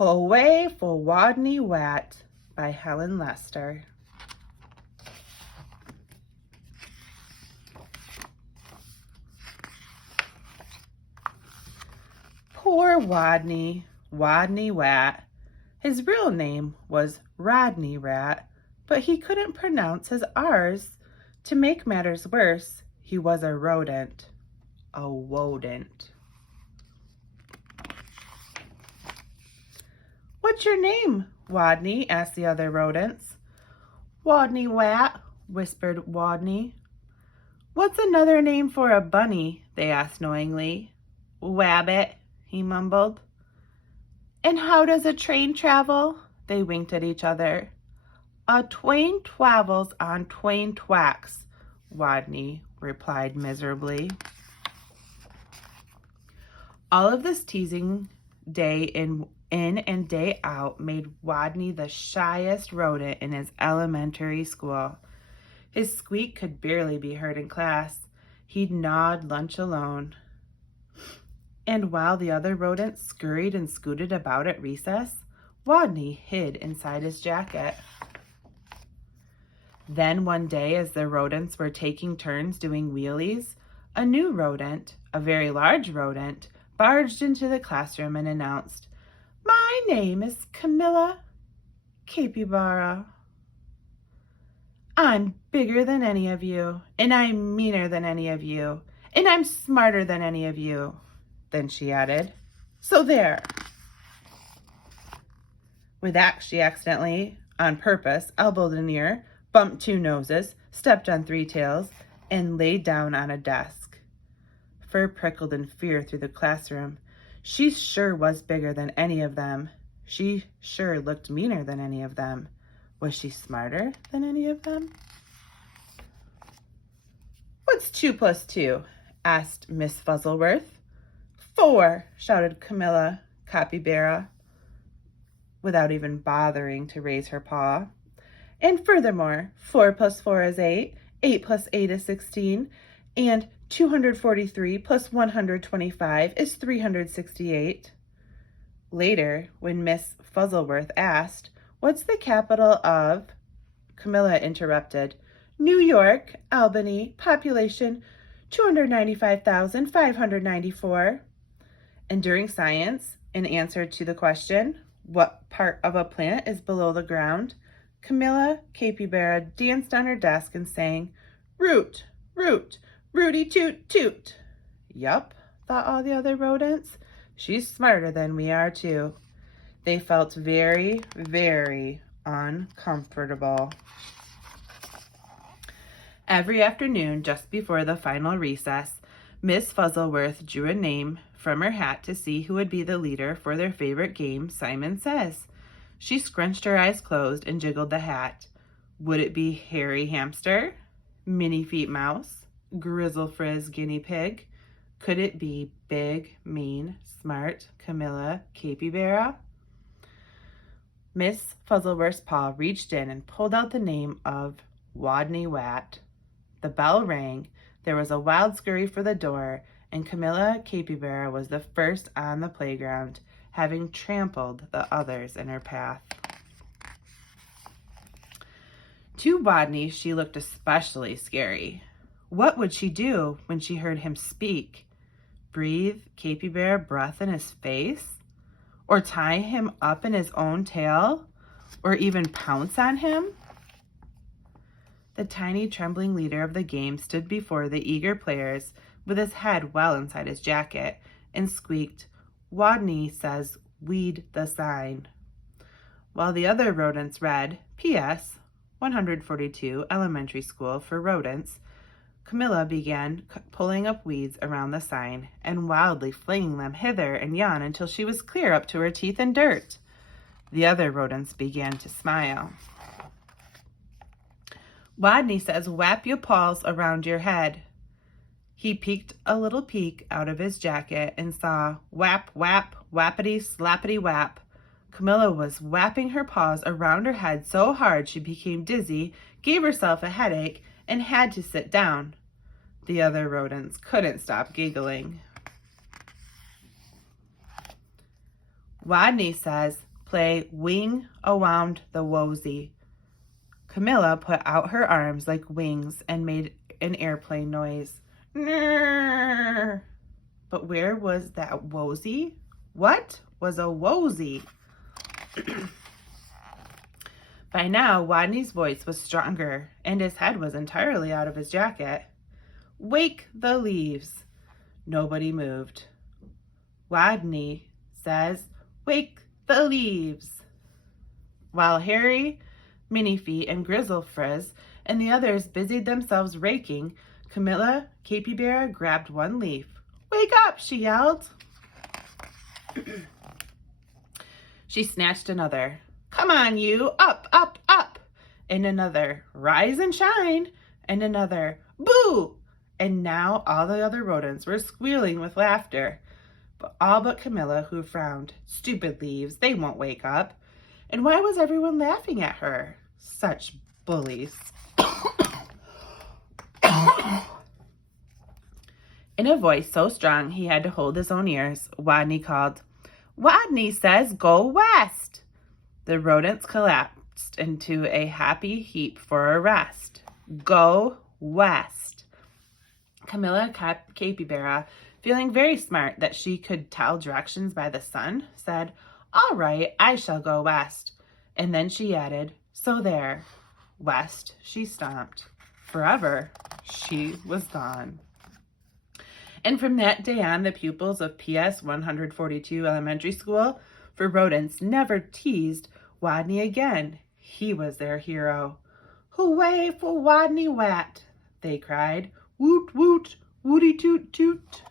Hooway for Wodney Wat by Helen Lester. Poor Wodney, Wodney Wat. His real name was Rodney Rat, but he couldn't pronounce his R's. To make matters worse, he was a rodent. A wodent. "What's your name, Wodney?" asked the other rodents. "Wodney Wat," whispered Wodney. "What's another name for a bunny?" they asked knowingly. "Wabbit," he mumbled. "And how does a train travel?" They winked at each other. "A twain twavels on twain twacks," Wodney replied miserably. All of this teasing day in and day out made Wodney the shyest rodent in his elementary school. His squeak could barely be heard in class. He gnawed lunch alone. And while the other rodents scurried and scooted about at recess, Wodney hid inside his jacket. Then one day, as the rodents were taking turns doing wheelies, a new rodent, a very large rodent, barged into the classroom and announced, "My name is Camilla Capybara. I'm bigger than any of you, and I'm meaner than any of you, and I'm smarter than any of you." Then she added, "So there." With that, she accidentally, on purpose, elbowed an ear, bumped two noses, stepped on three tails, and laid down on a desk. Fur prickled in fear through the classroom. She sure was bigger than any of them. She sure looked meaner than any of them. Was she smarter than any of them? "What's 2 plus 2? asked Miss Fuzzleworth. "4, shouted Camilla Capybara, without even bothering to raise her paw. "And furthermore, 4 plus 4 is 8, 8 plus 8 is 16, and 243 plus 125 is 368. Later, when Miss Fuzzleworth asked, "What's the capital of?" Camilla interrupted, "New York, Albany, population 295,594. And during science, in answer to the question, "What part of a plant is below the ground?" Camilla Capybara danced on her desk and sang, "Root, root, rooty toot toot." Yup, thought all the other rodents. She's smarter than we are too. They felt very, very uncomfortable. Every afternoon, just before the final recess, Miss Fuzzleworth drew a name from her hat to see who would be the leader for their favorite game, Simon Says. She scrunched her eyes closed and jiggled the hat. Would it be Hairy Hamster, Minnie Feet Mouse, Grizzle Frizz Guinea Pig? Could it be big, mean, smart Camilla Capybara? Miss Fuzzleworth's paw reached in and pulled out the name of Wodney Wat. The bell rang, there was a wild scurry for the door, and Camilla Capybara was the first on the playground, having trampled the others in her path. To Wodney, she looked especially scary. What would she do when she heard him speak? Breathe capybara breath in his face? Or tie him up in his own tail? Or even pounce on him? The tiny, trembling leader of the game stood before the eager players with his head well inside his jacket and squeaked, "Wodney says weed the sign." While the other rodents read, "P.S. 142 Elementary School for Rodents," Camilla began pulling up weeds around the sign and wildly flinging them hither and yon until she was clear up to her teeth in dirt. The other rodents began to smile. "Wodney says wrap your paws around your head." He peeked a little peek out of his jacket and saw whap, whap, whappity, slappity, whap. Camilla was whapping her paws around her head so hard she became dizzy, gave herself a headache, and had to sit down. The other rodents couldn't stop giggling. "Wodney says play Wing Around the Wosey. Camilla put out her arms like wings and made an airplane noise. But where was that wosey? What was a wosey? By now, Wodney's voice was stronger, and his head was entirely out of his jacket. Wake the leaves. Nobody moved. Wodney says, wake the leaves. While Harry, Minifeet, and Grizzlefrizz and the others busied themselves raking, Camilla Capybara grabbed one leaf. Wake up, she yelled. She snatched another. Come on, you, up, up, up. And another, rise and shine. And another, boo. And now all the other rodents were squealing with laughter. But all but Camilla, who frowned. Stupid leaves, they won't wake up. And why was everyone laughing at her? Such bullies. In a voice so strong he had to hold his own ears, Wodney called, Wodney says go west. The rodents collapsed into a happy heap for a rest. Go west. Camilla Capybara, feeling very smart that she could tell directions by the sun, said, all right, I shall go west. And then she added, so there. West she stomped. Forever she was gone. And from that day on, the pupils of PS 142 Elementary School for rodents never teased Wodney again. He was their hero. Hooway for Wodney Wat, they cried. Woot woot, wooty toot toot.